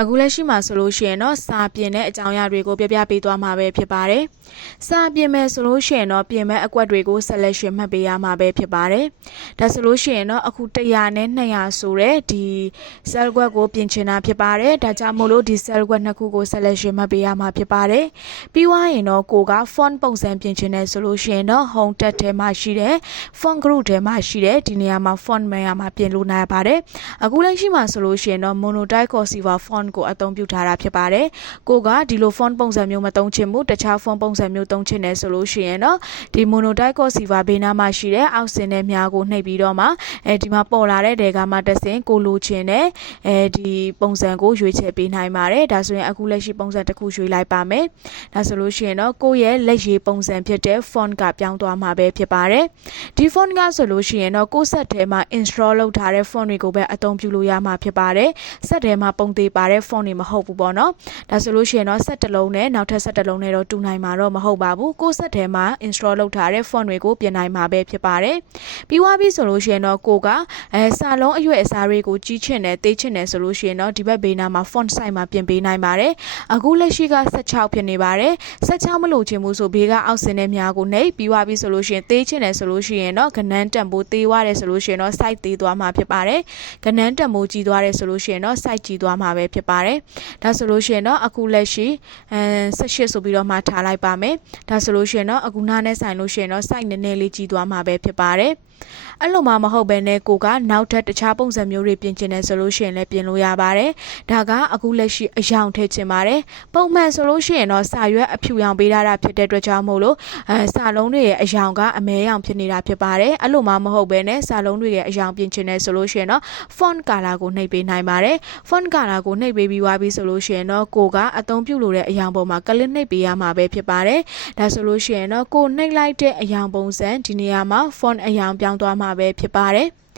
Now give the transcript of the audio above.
အခုလက်ရှိမှာဆိုလို့ရှိရင်တော့စာပြင်တဲ့အကြောင်းအရာတွေကိုပြပြပေးသွားမှာပဲဖြစ်ပါတယ်။စာပြင်မယ်ဆိုလို့ရှိရင်တော့ပြင်မဲ့အကွက်တွေကို selection မှတ်ပေးရမှာပဲဖြစ်ပါတယ်။ဒါဆိုလို့ရှိရင်တော့အခု100နဲ့200ဆိုတဲ့ဒီ cell ကွက်ကိုပြင်ချင်တာဖြစ်ပါတယ်။ဒါကြောင့်မို့လို့ဒီ cell ကွက်နှစ်ခုကို selection မှတ်ပေးရမှာဖြစ်ပါတယ်။ပြီးသွားရင်တော့ကိုက font ပုံစံပြင်ချင်တယ်ဆိုလို့ရှိရင်တော့ home tab ထဲမှာရှိတဲ့ font group ထဲမှာရှိတဲ့ဒီနေရာမှာ font မှတ်ရမှာပြင်လို့နိုင်ပါတယ်။အခုလက်ရှိမှာဆိုလို့ရှိရင်တော့ monotype cursive font ကိုအသုံးပြုထားတာဖြစ်ပါတယ်။ကိုကဒီလို font ပုံစံမျိုးမသုံးချင်ဘူးတခြား font ပုံစံမျိုးသုံးချင်တယ်ဆိုလို့ရှိရင်တော့ဒီ monotype cursive ဘေးနားမှာရှိတဲ့အောက်ဆင်းတဲ့မြားကိုနှိပ်ပြီးတော့မှဒီမှာပေါ်လာတဲ့ဒေဂါမှာတက်ဆင်ကိုလိုချင်တဲ့ဒီပုံစံကိုရွေးချယ်ပေးနိုင်ပါတယ်။ဒါဆိုရင်အခုလက်ရှိပုံစံတစ်ခုရွေးလိုက်ပါမယ်။ဒါဆိုလို့ရှိရင်တော့ကိုယ့်ရဲ့လက်ရေးပုံစံဖြစ်တဲ့ font ကပြောင်းသွားမှာပဲဖြစ်ပါတယ်။ဒီ font ကဆိုလို့ရှိရင်တော့ကိုယ့်ဆက်ထဲမှာ install လုပ်ထားတဲ့ font တွေကိုပဲအသုံးပြုလို့ရမှာဖြစ်ပါတယ်။ဆက်ထဲမှာပုံသေးပါတဲ့ font တွေမဟုတ်ဘူးပေါ့နော်။ဒါဆိုလို့ရှိရင်တော့ဆက်တစ်လုံးနဲ့နောက်ထပ်ဆက်တစ်လုံးနဲ့တော့တူနိုင်မှာတော့မဟုတ်ပါဘူး။ကိုယ့်ဆက်ထဲမှာ install လုပ်ထားတဲ့ font တွေကိုပြင်နိုင်မှာပဲဖြစ်ပါတယ်။ပြီးသွားပြီဆိုလို့ရှိရင်တော့ကိုကစာလုံးအရွယ်အစားတွေကိုကြီးချင်တယ်သေးချင်တယ်ဆိုလို့ရှိရင်တော့ဒီဘက်ဘေးနားမှာ font size မှာပြင်ပေးနိုင်ပါတယ်။အခုလက်ရှိက16ဖြစ်နေပါတယ်။16မလို့ချင်ဘူးဆိုဘေးကအောက်ဆင်းတဲ့များကိုနှိပ်ပြီးသွားပြီဆိုလို့ရှိရင်သေးချင်တယ်ဆိုလို့ရှိရင်တော့ကနန်းတန်ဖိုးသေးသွားတယ်ဆိုလို့ရှိရင်တော့ size သေးသွားမှာဖြစ်ပါတယ်။ကနန်းတန်ဖိုးကြီးသွားတယ်ဆိုလို့ရှိရင်တော့ size ကြီးသွားမှာပဲဖြစ်ပါတယ်။ဒါဆိုလို့ရှိရင်တော့အခုလက်ရှိ18ဆိုပြီးတော့မှထားလိုက်ပါမယ်။ဒါဆိုလို့ရှိရင်တော့အခုနားနဲ့ဆိုင်လို့ရှိရင်တော့ size နည်းနည်းလေးကြီးသွားမှာပဲဖြစ်ပါတယ်။အဲ့လိုမှမဟုတ်ဘဲနဲ့ကိုကနောက်ထပ်တခြားပုံစံမျိုးတွေပြင်ချင်တယ်ဆိုလို့ရှိရင်လည်းပြင်လို့ရပါတယ်။ဒါကအခုလက်ရှိအယောင်ထည့်ချင်ပါတယ်။ပုံမှန်ဆိုလို့ရှိရင်တော့စာရွက်အဖြူရောင်ပေးထားတာဖြစ်တဲ့အတွက်ကြောင့်မို့လို့စာလုံးတွေရဲ့အယောင်ကအမဲရောင်ဖြစ်နေတာဖြစ်ပါတယ်။အဲ့လိုမှမဟုတ်ဘဲနဲ့စာလုံးတွေရဲ့အယောင်ပြင်ချင်တယ်ဆိုလို့ရှိရင်တော့ font color ကိုနှိပ်ပေးနိုင်ပါတယ်။ font color ကိုနှိပ်ပေးပြီးွားပြီဆိုလို့ရှိရင်တော့ကိုကအသုံးပြုလို့တဲ့အယောင်ပေါ်မှာ click နှိပ်ပေးရမှာပဲဖြစ်ပါတယ်။ဒါဆိုလို့ရှိရင်တော့ကိုနှိပ်လိုက်တဲ့အယောင်ပုံစံဒီနေရာမှာ font အယောင်ပြောင်းသွားမှာပဲဖြစ်ပါတယ်။